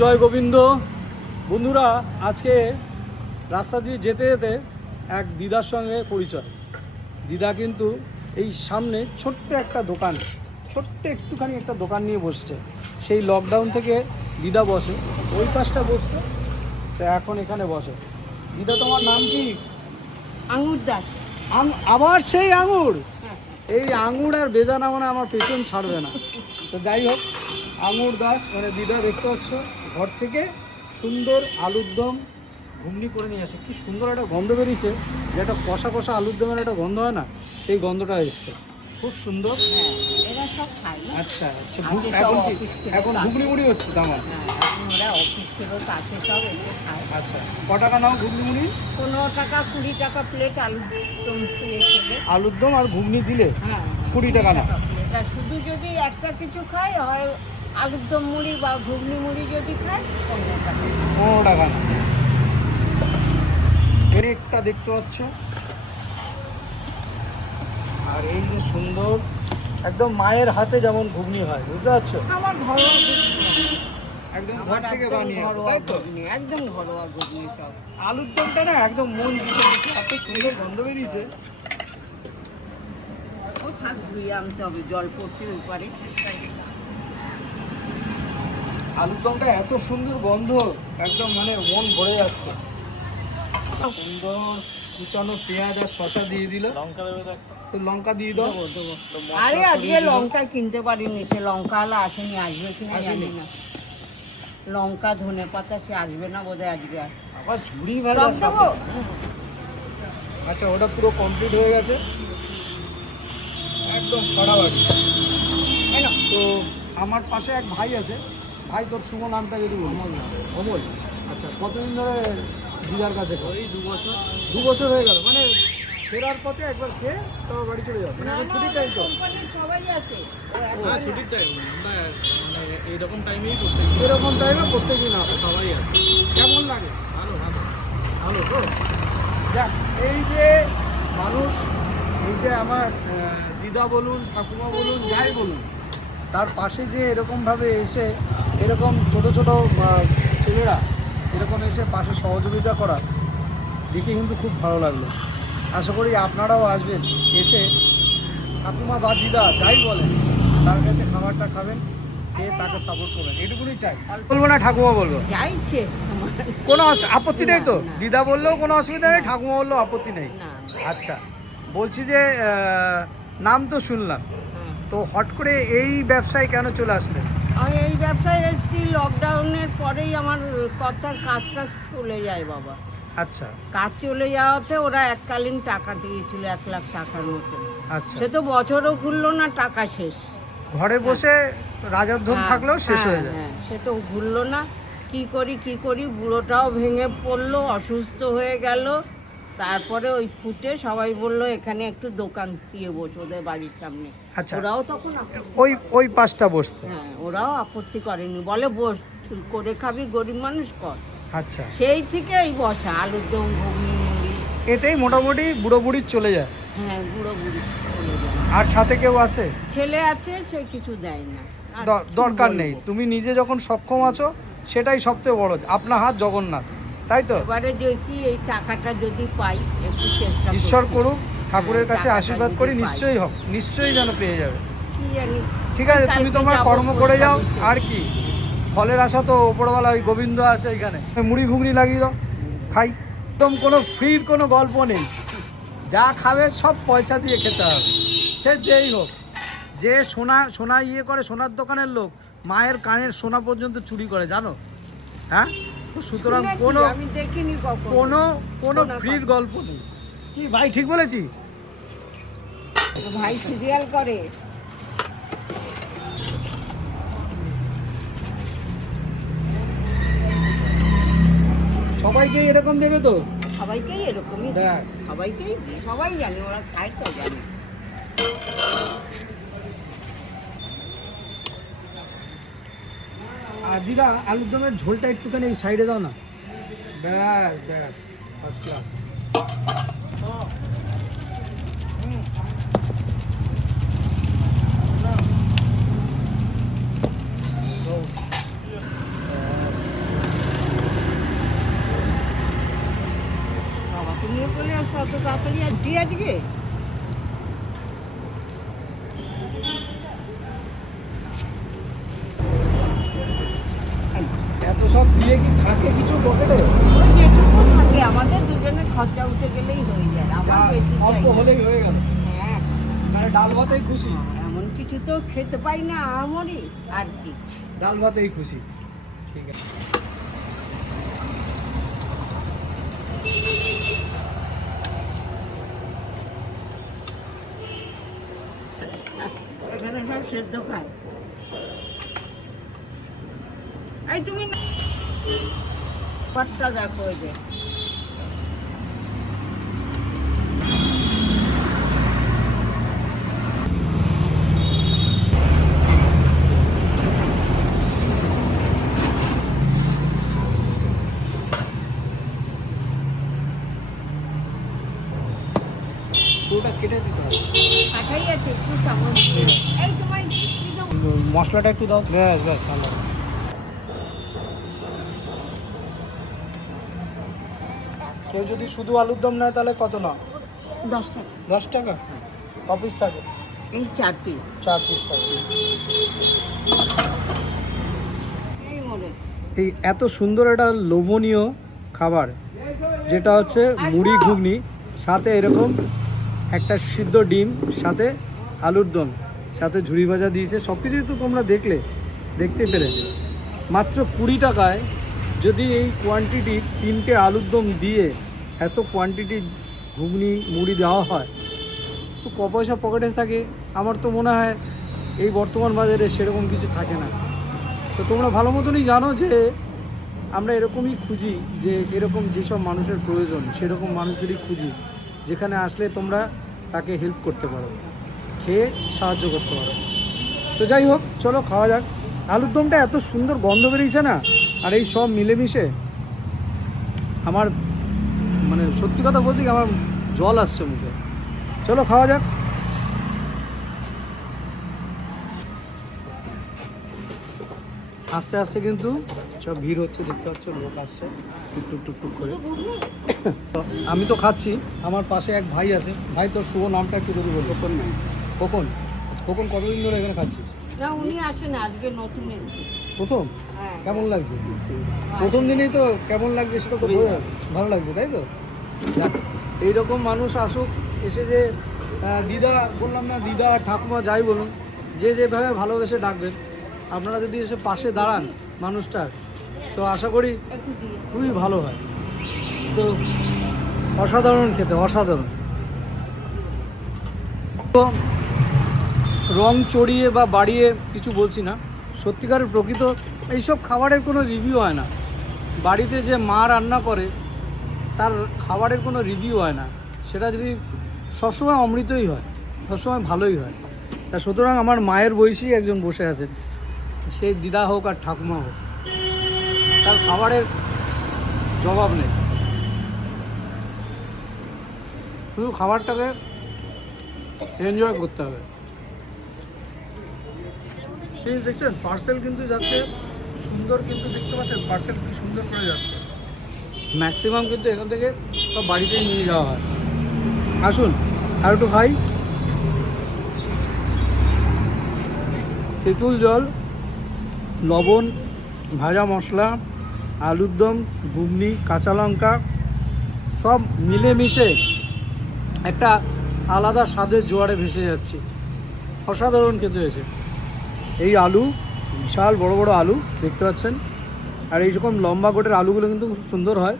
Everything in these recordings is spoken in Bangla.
জয় গোবিন্দ। বন্ধুরা, আজকে রাস্তা দিয়ে যেতে যেতে এক দিদার সঙ্গে পরিচয়। দিদা কিন্তু এই সামনে ছোট্ট একটা দোকান, ছোট্ট একটুখানি একটা দোকান নিয়ে বসছে। সেই লকডাউন থেকে দিদা বসে, ওই পাশটা বসতো, তো এখন এখানে বসে। দিদা, তোমার নাম কি? আঙুর দাস। আবার সেই আঙুর? এই আঙুর আর বেদানা মানে আমার পেছন ছাড়বে না। তো যাই হোক, আঙুর দাস মানে দিদা দেখতে পাচ্ছ, ঘর থেকে সুন্দর আলুর দম ঘুগনি করে নিয়ে আসে। কি সুন্দর একটা গন্ধ বেরিয়েছে, যে একটা কষা কষা আলুর দমের একটা গন্ধ হয় না, সেই গন্ধটা এসছে, খুব সুন্দর। হ্যাঁ, এরা সব খায় না। আচ্ছা আচ্ছা, আজকে সব এখন কি অফিস থেকে এখন আসে। ঘুগনি মুড়ি হচ্ছে তামার? হ্যাঁ, এখন ওরা অফিস থেকে আসে, সব এসে খায়। আচ্ছা, ক টাকা নাও ঘুগনি মুড়ি? 15 টাকা 20 টাকা প্লেট আলু দম খেলে। আলুর দম আর ঘুগনি দিলে হ্যাঁ, 20 টাকা না? প্লেট। আর শুধু যদি একটা কিছু খায়, হয় আলুর দম মুড়ি বা ঘুগনি মুড়ি যদি খায় 15 টাকা। 15 টাকা না। পেরেকটা দেখতে পাচ্ছ, আর এই যে সুন্দর একদম মায়ের হাতে যেমন ঘুগনি হয়, বুঝতে পারছো? আমার ঘরোয়া ঘুগনি। একদম ঘর আমার থেকে একদম বানিয়ে, ঘরোয়া তাই তো? ঘুগনি, একদম ঘরোয়া ঘুগনি সব। আলুর দমটা না একদম মন দিতে এত সুন্দর গন্ধ বেরিয়েছে। ও থাক, ধুয়ে আনতে হবে, জল পড়তে ওই পারে। আলুর দমটা এত সুন্দর গন্ধ, একদম মানে মন ভরে যাচ্ছে। সুন্দর কুচানো পেঁয়াজ আর শসা দিয়ে দিল, তো লঙ্কা দিয়ে দাও। আরে আজকে লঙ্কা কিনতে পারিনি, সে লঙ্কা আলা আসেনি, আসবে কিনা জানি না। লঙ্কা ধনে পাতা সে আসবে না বোধহয় আজকে আর। আবার ঝুড়ি ভাজা টক দেবো? আচ্ছা, ওটা পুরো কমপ্লিট হয়ে গেছে, একদম ফাটাফাটি। কেন? তো আমার পাশে এক ভাই আছে। ভাই, তোর শুভ নামটা যদি বলি? অমল। আচ্ছা, কতদিন ধরে দিদার কাছে? ওই 2 বছর। 2 বছর হয়ে গেল, মানে ফেরার পথে একবার খেয়ে তারপর বাড়ি চলে যাও, মানে এখন ছুটির টাইম তো? কোম্পানির সবাই আছে। হ্যাঁ, ছুটির টাইম। আমরা মানে এইরকম টাইমেই করতে এরকম টাইমে প্রত্যেকদিন আসে। সবাই আছে। কেমন লাগে? ভালো ভালো। ভালো তো? যাক, এই যে মানুষ, এই যে আমার দিদা বলুন, ঠাকুমা বলুন, যাই বলুন, তার পাশে যে এরকমভাবে এসে এরকম ছোট ছোট ছেলেরা এরকম এসে পাশে সহযোগিতা করা দেখে কিন্তু খুব ভালো লাগলো। আশা করি আপনারাও আসবেন, এসে ঠাকুমা বা দিদা যাই বলেন তার কাছে খাবারটা খাবেন, খেয়ে তাকে সাপোর্ট করবেন, এটুকুনি চাই। বলবো না ঠাকুমা বলবো? যা ইচ্ছে আমার। কোনো আপত্তি নেই তো? না, না। দিদা বললেও কোনো অসুবিধা নেই, ঠাকুমা বললেও আপত্তি নেই? না, আচ্ছা, বলছি যে নাম তো শুনলাম, হ্যাঁ। তো হট করে এই ব্যবসায় কেন চলে আসলেন? আমি এই ব্যবসায় এসেছি লকডাউনের পরেই, আমার কর্তার কাজটা চলে যায় বাবা। আচ্ছা কাজ চলে যাওয়াতে ওরা এককালীন টাকা দিয়েছিল 1 লাখ টাকার মতো। আচ্ছা, সে তো বছরও ঘুরলো না, টাকা শেষ। ঘরে বসে রাজার ধন হ্যাঁ, থাকলেও শেষ হ্যাঁ, হয়ে যায়। হ্যাঁ, সে তো ঘুরলো না। কি করি বুড়োটাও ভেঙে পড়লো, অসুস্থ হয়ে গেল। তারপরে ওই ফুটে সবাই বললো এখানে একটু দোকান দিয়ে বসো ওদের বাড়ির সামনে। আচ্ছা, ওরাও তখন ওই পাশটা বসতে? হ্যাঁ, ওরাও আপত্তি করেনি, বলে বস, তুই করে খাবি, গরিব মানুষ কর। আচ্ছা, সেই থেকে এই বসা আলুর দম ঘুগনি মুড়ি। এতেই মোটামুটি বুড়ো বুড়ির চলে যায়। হ্যাঁ, বুড়ো বুড়ি চলে যায়। আর সাথে কেউ আছে? ছেলে আছে, সে কিছু দেয় না। আর কি দরকার বলবো? নেই, তুমি নিজে যখন সক্ষম আছো সেটাই সবচেয়ে বড়। আপনার হাত জগন্নাথ, তাই তো? এবারে দেখি এই টাকাটা যদি পাই, একটু চেষ্টা ঈশ্বর করছি। করুক, ঠাকুরের কাছে টাকাটা আশীর্বাদ যদি করি, পাই। নিশ্চয়ই হোক, নিশ্চয়ই যেন পেয়ে যাবে। কি জানি। ঠিক আছে, তুমি কালকে তোমার যাবো কর্ম পোস্ট করে যাও, অফিসে। আর কি। ফলের আশা তো ওপরওয়ালা, ওই গোবিন্দ আছে এখানে। মুড়ি ঘুগনি লাগিয়ে দাও, খাই। একদম কোনো ফ্রির কোনো গল্প নেই, যা খাবে সব পয়সা দিয়ে খেতে হবে, সে যেই হোক। যে সোনা ইয়ে করে, সোনার দোকানের লোক মায়ের কানের সোনা পর্যন্ত চুরি করে, জানো? হ্যাঁ, তো সুতরাং শুনেছি, কোনো আমি দেখিনি কখনো। কোনো কোনো সোনা ফ্রির পায়। গল্প নেই। কি ভাই, ঠিক বলেছি? ভাই সিরিয়াল করে। সবাইকে এরকম দেবে তো? সবাইকেই এরকমই দিই। ব্যাস। সবাইকেই দিই, সবাই জানে, ওরা খায় তো জানে। আর দিদা, আলুর দমের ঝোলটা একটুখানি এই সাইডে দাও না। ব্যাস ব্যাস, ফার্স্ট ক্লাস। অত তাড়াতাড়ি আর দিয়ে আজকে এত সব দিয়ে কি থাকে কিছু পকেটে? ওই যেটুকু থাকে আমাদের দুজনের খরচা উঠে গেলেই হয়ে যায়, আমার বেশি চাই অল্প না। হলেই হয়ে গেল, হ্যাঁ, মানে ডাল ভাতেই খুশি। এমন কিছু তো খেতে পাই না আমারই আর কি। ডাল ভাতেই খুশি, ঠিক আছে। এখানে সব সেদ্ধ খায়। এই তুমি পাটটা দেখো ওই যে পুরোটা কেটে দিতে হবে। কাঠাই আছে একটু চামচ দিয়ে। এই তোমার কি দেবো? মশলাটা একটু দাও। ব্যাস ব্যাস, আল্লাহ। কেউ যদি শুধু আলুর দম নেয় তাহলে কত না? 10 টাকা 10 টাকা। ক পিস থাকে? এই 4 পিস 4 পিস থাকে। এই মরে এই এত সুন্দর একটা লোভনীয় খাবার, যেটা হচ্ছে মুড়ি ঘুগনি, সাথে এরকম একটা সিদ্ধ ডিম, সাথে আলুর দম, সাথে ঝুড়ি ভাজা দিয়েছে। সব কিছুই তো তোমরা দেখতে পেলে। মাত্র 20 টাকায় যদি এই কোয়ান্টিটি 3টে আলুর দম দিয়ে এত কোয়ান্টিটি ঘুগনি মুড়ি দেওয়া হয়, তো ক পয়সা পকেটে থাকে? আমার তো মনে হয় এই বর্তমান বাজারে সেরকম কিছু থাকে না। তো তোমরা ভালো মতনই জানো যে আমরা এরকমই খুঁজি, যে এরকম যেসব মানুষের প্রয়োজন সেরকম মানুষদেরই খুঁজি, যেখানে আসলে তোমরা তাকে হেল্প করতে পারো, খেয়ে সাহায্য করতে পারো। তো যাই হোক, চলো খাওয়া যাক। আলুর দমটা এত সুন্দর গন্ধ বেরিয়েছে না, আর এই সব মিলেমিশে আমার মানে সত্যি কথা বলতে কি আমার জল আসছে মুখে। চলো খাওয়া যাক। আস্তে আস্তে কিন্তু সব ভিড় হচ্ছে, দেখতে পাচ্ছ, লোক আসছে টুক করে। তো আমি তো খাচ্ছি, আমার পাশে এক ভাই আছে। ভাই, তোর শুভ নামটা একটু যদি বলবো। খোকন কতদিন ধরে এখানে খাচ্ছিস? না, উনি আসেন আজকে নতুন এসেছে। প্রথম? হ্যাঁ, কেমন লাগছে? প্রথম দিনেই তো কেমন লাগছে সেটা তো বোঝা যাবে। ভালো লাগছে, তাই তো? যাক, এইরকম মানুষ আসুক, এসে যে দিদা বললাম না, দিদা ঠাকুমা যাই বলুন, যে যেভাবে ভালোবেসে ডাকবেন, আপনারা যদি এসে পাশে দাঁড়ান মানুষটার, তো আশা করি একটু দিয়ে খুবই ভালো হয়। তো অসাধারণ খেতে, অসাধারণ। তো রং চড়িয়ে বা বাড়িয়ে কিছু বলছি না, সত্যিকারের প্রকৃত এইসব খাবারের কোনো রিভিউ হয় না। বাড়িতে যে মা রান্না করে তার খাবারের কোনো রিভিউ হয় না, সেটা যদি সবসময় অমৃতই হয়, সবসময় ভালোই হয়। তা সুতরাং আমার মায়ের বয়সী একজন বসে আছেন, সে দিদা হোক আর ঠাকুমা হোক, তার খাবারের জবাব নেই। শুধু খাবারটাকে এনজয় করতে হবে। সেই দেখছেন পার্সেল কিন্তু যাচ্ছে সুন্দর, কিন্তু দেখতে পাচ্ছেন পার্সেল কি সুন্দর করে যাচ্ছে। ম্যাক্সিমাম কিন্তু এখান থেকে সব বাড়িতেই নিয়ে যাওয়া হয়। আসুন আর একটু খাই। তেঁতুল জল, লবণ, ভাজা মশলা, আলুর দম, ঘুগনি, কাঁচা লঙ্কা সব মিলেমিশে একটা আলাদা স্বাদের জোয়ারে ভেসে যাচ্ছি। অসাধারণ খেতে হয়েছে। এই আলু, বিশাল বড় বড় আলু দেখতে পাচ্ছেন, আর এইরকম লম্বা গোটের আলুগুলো কিন্তু খুব সুন্দর হয়,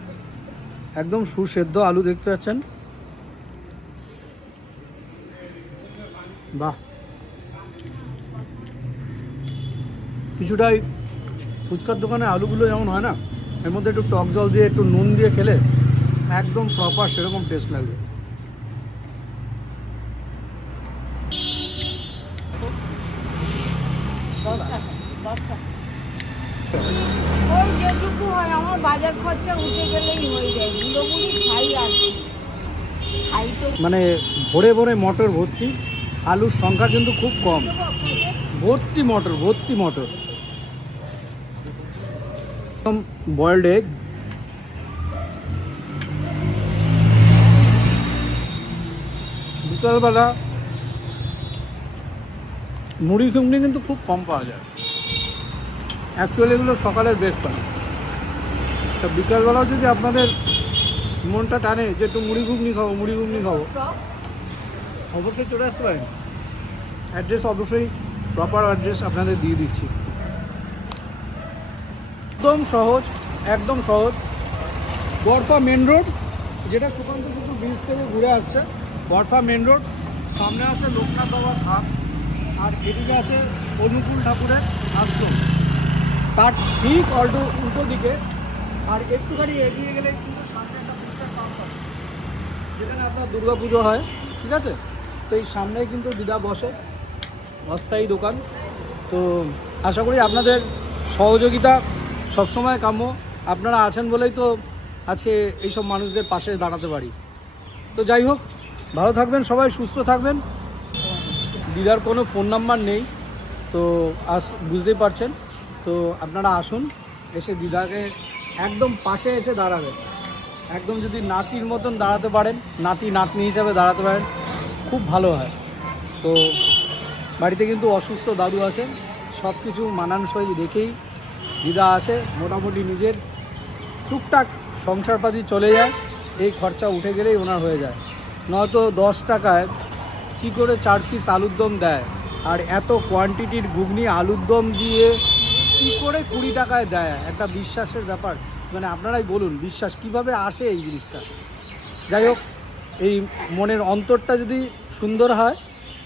একদম সুসেদ্ধ আলু দেখতে পাচ্ছেন। বাহ, কিছুটাই ফুচকার দোকানে আলুগুলো যেমন হয় না, এর মধ্যে একটু টক জল দিয়ে একটু নুন দিয়ে খেলে একদম প্রপার সেরকম টেস্ট লাগবে। ওই যেটুকু হয় আমার বাজার খরচা উঠে গেলেই হয়ে যায়। গুলোগুলি খাই আর কি। খাই তো মানে ভরে ভরে মটর ভর্তি, আলুর সংখ্যা কিন্তু খুব কম, ভর্তি মটর, ভর্তি মটর। বয়েলড এগ, বিকালবেলা মুড়ি ঘুগনি কিন্তু খুব কম পাওয়া যায়। অ্যাকচুয়ালি এগুলো সকালের ব্রেকফাস্ট। তো বিকালবেলাও যদি আপনাদের মনটা টানে যে একটু মুড়ি ঘুগনি খাবো, মুড়ি ঘুগনি খাবো, অবশ্যই চলে আসতে পারেন। অ্যাড্রেস অবশ্যই প্রপার অ্যাড্রেস আপনাদের দিয়ে দিচ্ছি। একদম সহজ বরফা মেন রোড, যেটা সুকান্ত সেতু ব্রিজ থেকে ঘুরে আসছে। বরফা মেন রোড, সামনে আছে লোকনাথ বাবার ধাম, আর এদিকে আছে অনুকূল ঠাকুরের আশ্রম। তার ঠিক উল্টো দিকে আর একটুখানি এগিয়ে গেলে কিন্তু সামনে একটা ফুচকার পাম্প আছে, যেখানে আপনার দুর্গাপুজো হয়, ঠিক আছে? তো এই সামনেই কিন্তু দিদা বসে, অস্থায়ী দোকান। তো আশা করি আপনাদের সহযোগিতা সবসময় কাম্য। আপনারা আছেন বলেই তো আজকে এইসব মানুষদের পাশে দাঁড়াতে পারি। তো যাই হোক, ভালো থাকবেন সবাই, সুস্থ থাকবেন। দিদার কোনো ফোন নাম্বার নেই, তো বুঝতেই পারছেন। তো আপনারা আসুন, এসে দিদাকে একদম পাশে এসে দাঁড়াবেন। একদম যদি নাতির মতন দাঁড়াতে পারেন, নাতনি হিসাবে দাঁড়াতে পারেন, খুব ভালো হয়। তো বাড়িতে কিন্তু অসুস্থ দাদু আছেন, সব কিছু মানানসই রেখেই দিদা আসে। মোটামুটি নিজের টুকটাক সংসারপাতি চলে যায়, এই খরচা উঠে গেলেই ওনার হয়ে যায়। নয়তো 10 টাকায় কী করে 4 পিস আলুর দম দেয়, আর এত কোয়ান্টিটির ঘুগনি আলুর দম দিয়ে কী করে 20 টাকায় দেয়? একটা বিশ্বাসের ব্যাপার, মানে আপনারাই বলুন বিশ্বাস কিভাবে আসে এই জিনিসটা। যাই হোক, এই মনের অন্তরটা যদি সুন্দর হয়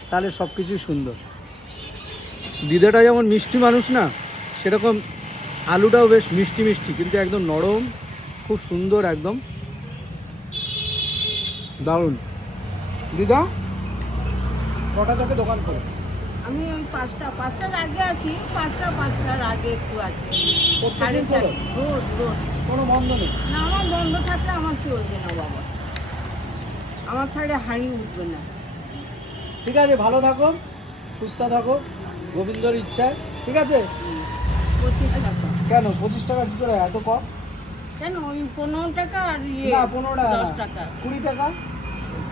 তাহলে সব কিছুই সুন্দর। দিদাটা যেমন মিষ্টি মানুষ না, সেরকম আলুটাও বেশ মিষ্টি মিষ্টি, কিন্তু একদম নরম, খুব সুন্দর, একদম দারুণ। দিদা কটা থেকে দোকান করে? আমি ওই 5টার আগে আছি, 5টার আগে একটু আছে। প্রত্যেকদিন খোলো? রোজ কোনো বন্ধ নেই? না, আমার বন্ধ থাকলে আমার চলবে না বাবা, আমার থাকলে হাঁড়ি উঠবে না। ঠিক আছে, ভালো থাকো, সুস্থ থাকো, গোবিন্দর ইচ্ছায়, ঠিক আছে? 25 টাকা। কেন 25 টাকা কী করে এত কম? কেন ওই 15 টাকা আর না 15 টাকা 10 না, টাকা। 20 টাকা।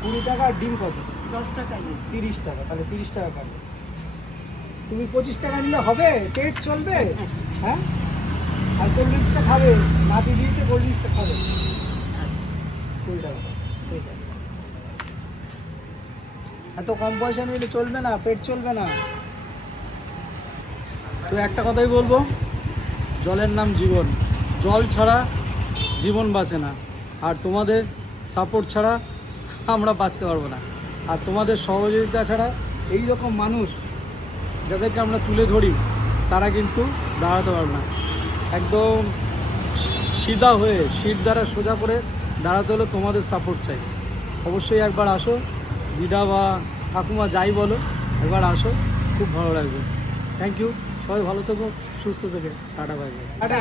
20 টাকা আর ডিম কত? 10 টাকা দিই। 30 টাকা, তাহলে 30 টাকা কাটবে। তুমি 25 টাকা নিলে হবে? পেট চলবে? হ্যাঁ, আর কোল্ড ড্রিঙ্কসটা খাবে, নাতি দিয়েছে কোল্ড ড্রিঙ্কসটা খাবে। 20 টাকা, ঠিক আছে। এত কম পয়সা নিলে চলবে না, পেট চলবে না। তো একটা কথাই বলবো, জলের নাম জীবন, জল ছাড়া জীবন বাঁচে না। আর তোমাদের সাপোর্ট ছাড়া আমরা বাঁচতে পারবো না। আর তোমাদের সহযোগিতা ছাড়া এই রকম মানুষ যাদেরকে আমরা তুলে ধরি, তারা কিন্তু দাঁড়াতে পারবে না। একদম সিধা হয়ে, সিট দ্বারা সোজা করে দাঁড়াতে হলে তোমাদের সাপোর্ট চাই। অবশ্যই একবার আসো, দিদা বা ঠাকুমা যাই বলো, একবার আসো, খুব ভালো লাগবে। থ্যাংক ইউ, সবাই ভালো থেকো, সুস্থ থেকে, টাটা বাই বাই। টাটা।